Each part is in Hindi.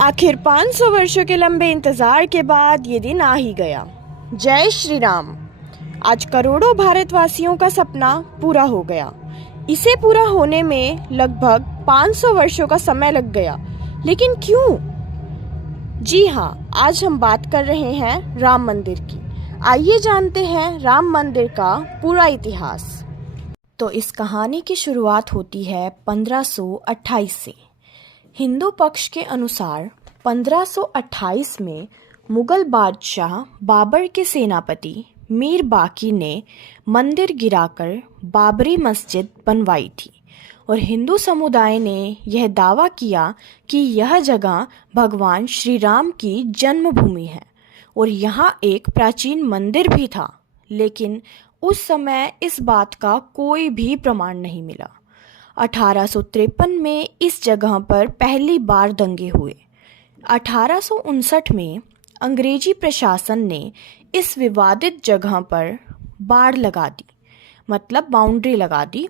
आखिर 500 वर्षों के लंबे इंतजार के बाद ये दिन आ ही गया। जय श्री राम। आज करोड़ों भारतवासियों का सपना पूरा हो गया। इसे पूरा होने में लगभग 500 वर्षों का समय लग गया। लेकिन क्यों? जी हाँ, आज हम बात कर रहे हैं राम मंदिर की। आइए जानते हैं राम मंदिर का पूरा इतिहास। तो इस कहानी की शुरुआत होती है 1528 से। हिंदू पक्ष के अनुसार 1528 में मुगल बादशाह बाबर के सेनापति मीर बाकी ने मंदिर गिराकर बाबरी मस्जिद बनवाई थी और हिंदू समुदाय ने यह दावा किया कि यह जगह भगवान श्री राम की जन्मभूमि है और यहाँ एक प्राचीन मंदिर भी था। लेकिन उस समय इस बात का कोई भी प्रमाण नहीं मिला। 1853 में इस जगह पर पहली बार दंगे हुए। 1859 में अंग्रेजी प्रशासन ने इस विवादित जगह पर बाड़ लगा दी, मतलब बाउंड्री लगा दी।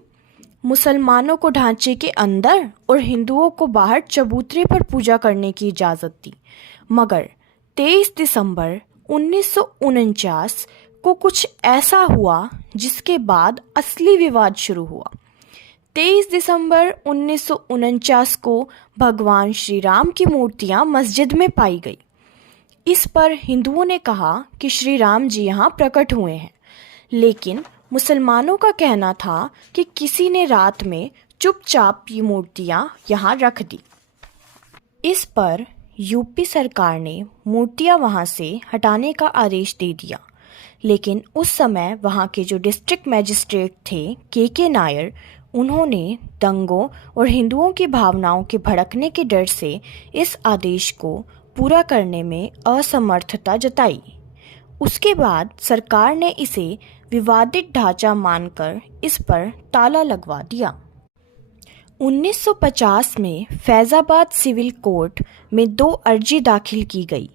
मुसलमानों को ढांचे के अंदर और हिंदुओं को बाहर चबूतरे पर पूजा करने की इजाज़त दी। मगर 23 दिसंबर 1949 को कुछ ऐसा हुआ जिसके बाद असली विवाद शुरू हुआ। 23 दिसंबर 1949 को भगवान श्री राम की मूर्तियां मस्जिद में पाई गई। इस पर हिंदुओं ने कहा कि श्री राम जी यहाँ प्रकट हुए हैं, लेकिन मुसलमानों का कहना था कि किसी ने रात में चुपचाप ये मूर्तियां यहाँ रख दी। इस पर यूपी सरकार ने मूर्तियां वहाँ से हटाने का आदेश दे दिया। लेकिन उस समय वहाँ के जो डिस्ट्रिक्ट मजिस्ट्रेट थे के नायर, उन्होंने दंगों और हिंदुओं की भावनाओं के भड़कने के डर से इस आदेश को पूरा करने में असमर्थता जताई। उसके बाद सरकार ने इसे विवादित ढांचा मानकर इस पर ताला लगवा दिया। 1950 में फैज़ाबाद सिविल कोर्ट में 2 अर्जी दाखिल की गई,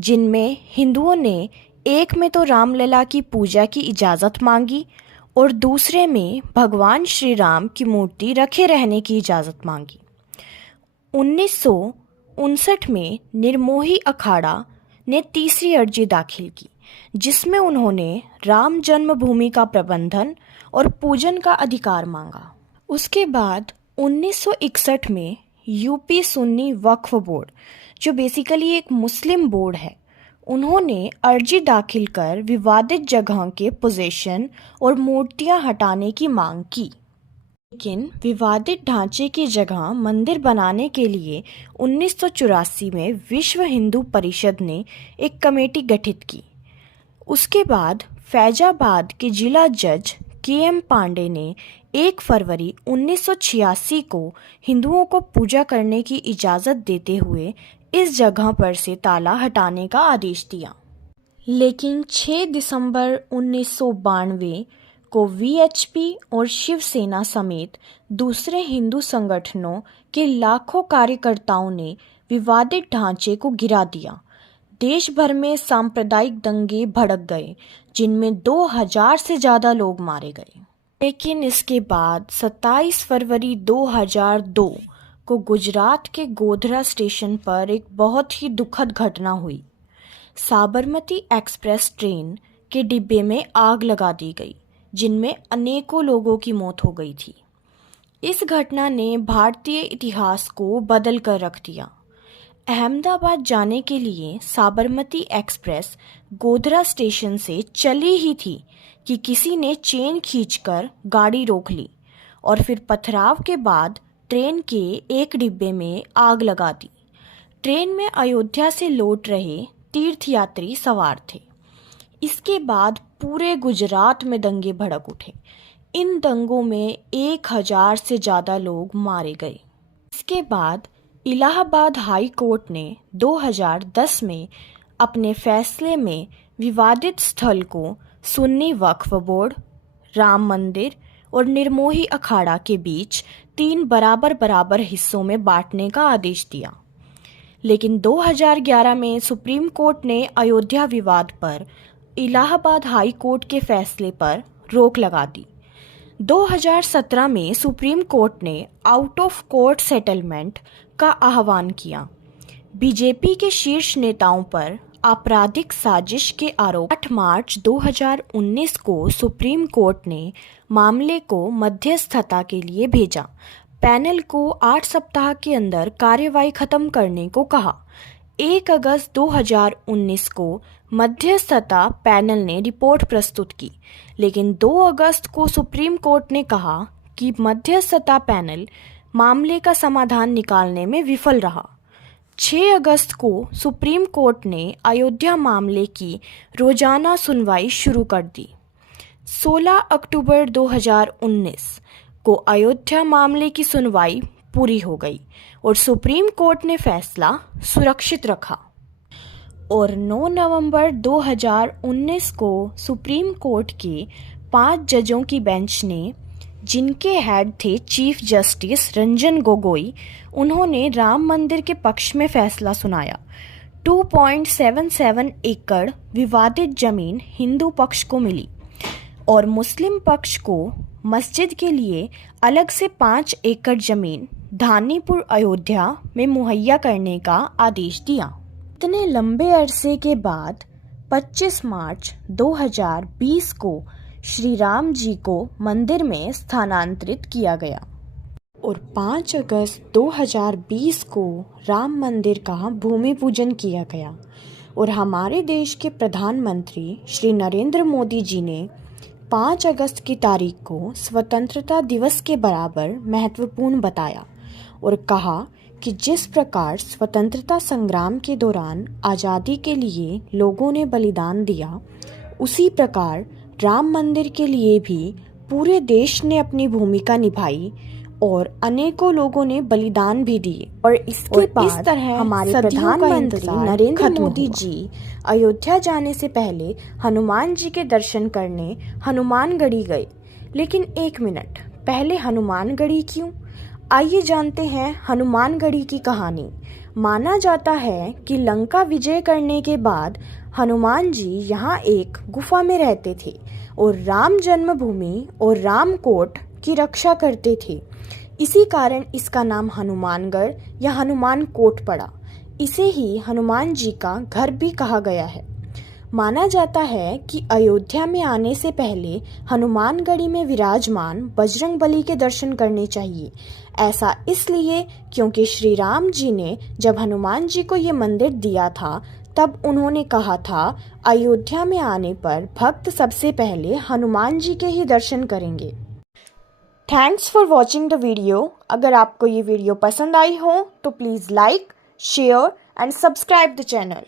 जिनमें हिंदुओं ने एक में तो रामलला की पूजा की इजाज़त मांगी और दूसरे में भगवान श्री राम की मूर्ति रखे रहने की इजाज़त मांगी। 1959 में निर्मोही अखाड़ा ने तीसरी अर्जी दाखिल की, जिसमें उन्होंने राम जन्मभूमि का प्रबंधन और पूजन का अधिकार मांगा। उसके बाद 1961 में यूपी सुन्नी वक्फ बोर्ड, जो बेसिकली एक मुस्लिम बोर्ड है, उन्होंने अर्जी दाखिल कर विवादित जगह के पोजीशन और मूर्तियां हटाने की मांग की। लेकिन विवादित ढांचे की जगह मंदिर बनाने के लिए 1984 में विश्व हिंदू परिषद ने एक कमेटी गठित की। उसके बाद फैजाबाद के जिला जज के पांडे ने 1 फरवरी 1986 को हिंदुओं को पूजा करने की इजाज़त देते हुए इस जगह पर से ताला हटाने का आदेश दिया। लेकिन 6 दिसंबर 1992 को वीएचपी और शिवसेना समेत दूसरे हिंदू संगठनों के लाखों कार्यकर्ताओं ने विवादित ढांचे को गिरा दिया। देश भर में सांप्रदायिक दंगे भड़क गए, जिनमें 2000 से ज़्यादा लोग मारे गए। लेकिन इसके बाद 27 फरवरी 2002 को गुजरात के गोधरा स्टेशन पर एक बहुत ही दुखद घटना हुई। साबरमती एक्सप्रेस ट्रेन के डिब्बे में आग लगा दी गई, जिनमें अनेकों लोगों की मौत हो गई थी। इस घटना ने भारतीय इतिहास को बदल कर रख दिया। अहमदाबाद जाने के लिए साबरमती एक्सप्रेस गोधरा स्टेशन से चली ही थी कि किसी ने चेन खींचकर गाड़ी रोक ली और फिर पथराव के बाद ट्रेन के एक डिब्बे में आग लगा दी। ट्रेन में अयोध्या से लौट रहे तीर्थयात्री सवार थे। इसके बाद पूरे गुजरात में दंगे भड़क उठे। इन दंगों में 1000 से ज़्यादा लोग मारे गए। इसके बाद इलाहाबाद हाई कोर्ट ने 2010 में अपने फैसले में विवादित स्थल को सुन्नी वक्फ बोर्ड, राम मंदिर और निर्मोही अखाड़ा के बीच 3 बराबर हिस्सों में बांटने का आदेश दिया। लेकिन 2011 में सुप्रीम कोर्ट ने अयोध्या विवाद पर इलाहाबाद हाई कोर्ट के फैसले पर रोक लगा दी। 2017 में सुप्रीम कोर्ट ने आउट ऑफ कोर्ट सेटलमेंट का आह्वान किया। बीजेपी के शीर्ष नेताओं पर आपराधिक साजिश के आरोप 8 मार्च 2019 को सुप्रीम कोर्ट ने मामले को मध्यस्थता के लिए भेजा। पैनल को 8 सप्ताह के अंदर कार्यवाही खत्म करने को कहा। 1 अगस्त 2019 को मध्यस्थता पैनल ने रिपोर्ट प्रस्तुत की, लेकिन 2 अगस्त को सुप्रीम कोर्ट ने कहा कि मध्यस्थता पैनल मामले का समाधान निकालने में विफल रहा। 6 अगस्त को सुप्रीम कोर्ट ने अयोध्या मामले की रोजाना सुनवाई शुरू कर दी। 16 अक्टूबर 2019 को अयोध्या मामले की सुनवाई पूरी हो गई और सुप्रीम कोर्ट ने फैसला सुरक्षित रखा। और 9 नवंबर 2019 को सुप्रीम कोर्ट के 5 जजों की बेंच ने, जिनके हेड थे चीफ जस्टिस रंजन गोगोई, उन्होंने राम मंदिर के पक्ष में फैसला सुनाया। 2.77 एकड़ विवादित जमीन हिंदू पक्ष को मिली और मुस्लिम पक्ष को मस्जिद के लिए अलग से 5 एकड़ जमीन धानीपुर अयोध्या में मुहैया करने का आदेश दिया। इतने लंबे अरसे के बाद 25 मार्च 2020 को श्री राम जी को मंदिर में स्थानांतरित किया गया और 5 अगस्त 2020 को राम मंदिर का भूमि पूजन किया गया। और हमारे देश के प्रधानमंत्री श्री नरेंद्र मोदी जी ने 5 अगस्त की तारीख को स्वतंत्रता दिवस के बराबर महत्वपूर्ण बताया और कहा कि जिस प्रकार स्वतंत्रता संग्राम के दौरान आज़ादी के लिए लोगों ने बलिदान दिया, उसी प्रकार राम मंदिर के लिए भी पूरे देश ने अपनी भूमिका निभाई और अनेकों लोगों ने बलिदान भी दिए। और इसके बाद इस तरह हमारे प्रधानमंत्री नरेंद्र मोदी जी अयोध्या जाने से पहले हनुमान जी के दर्शन करने हनुमानगढ़ी गए। लेकिन 1 मिनट, पहले हनुमानगढ़ी क्यों? आइए जानते हैं हनुमानगढ़ी की कहानी। माना जाता है कि लंका विजय करने के बाद हनुमान जी यहाँ एक गुफा में रहते थे और राम जन्मभूमि और रामकोट की रक्षा करते थे। इसी कारण इसका नाम हनुमानगढ़ या हनुमान कोट पड़ा। इसे ही हनुमान जी का घर भी कहा गया है। माना जाता है कि अयोध्या में आने से पहले हनुमानगढ़ी में विराजमान बजरंगबली के दर्शन करने चाहिए। ऐसा इसलिए क्योंकि श्री राम जी ने जब हनुमान जी को ये मंदिर दिया था, तब उन्होंने कहा था अयोध्या में आने पर भक्त सबसे पहले हनुमान जी के ही दर्शन करेंगे। Thanks for watching the video. अगर आपको ये वीडियो पसंद आई हो तो please like, share and subscribe the channel.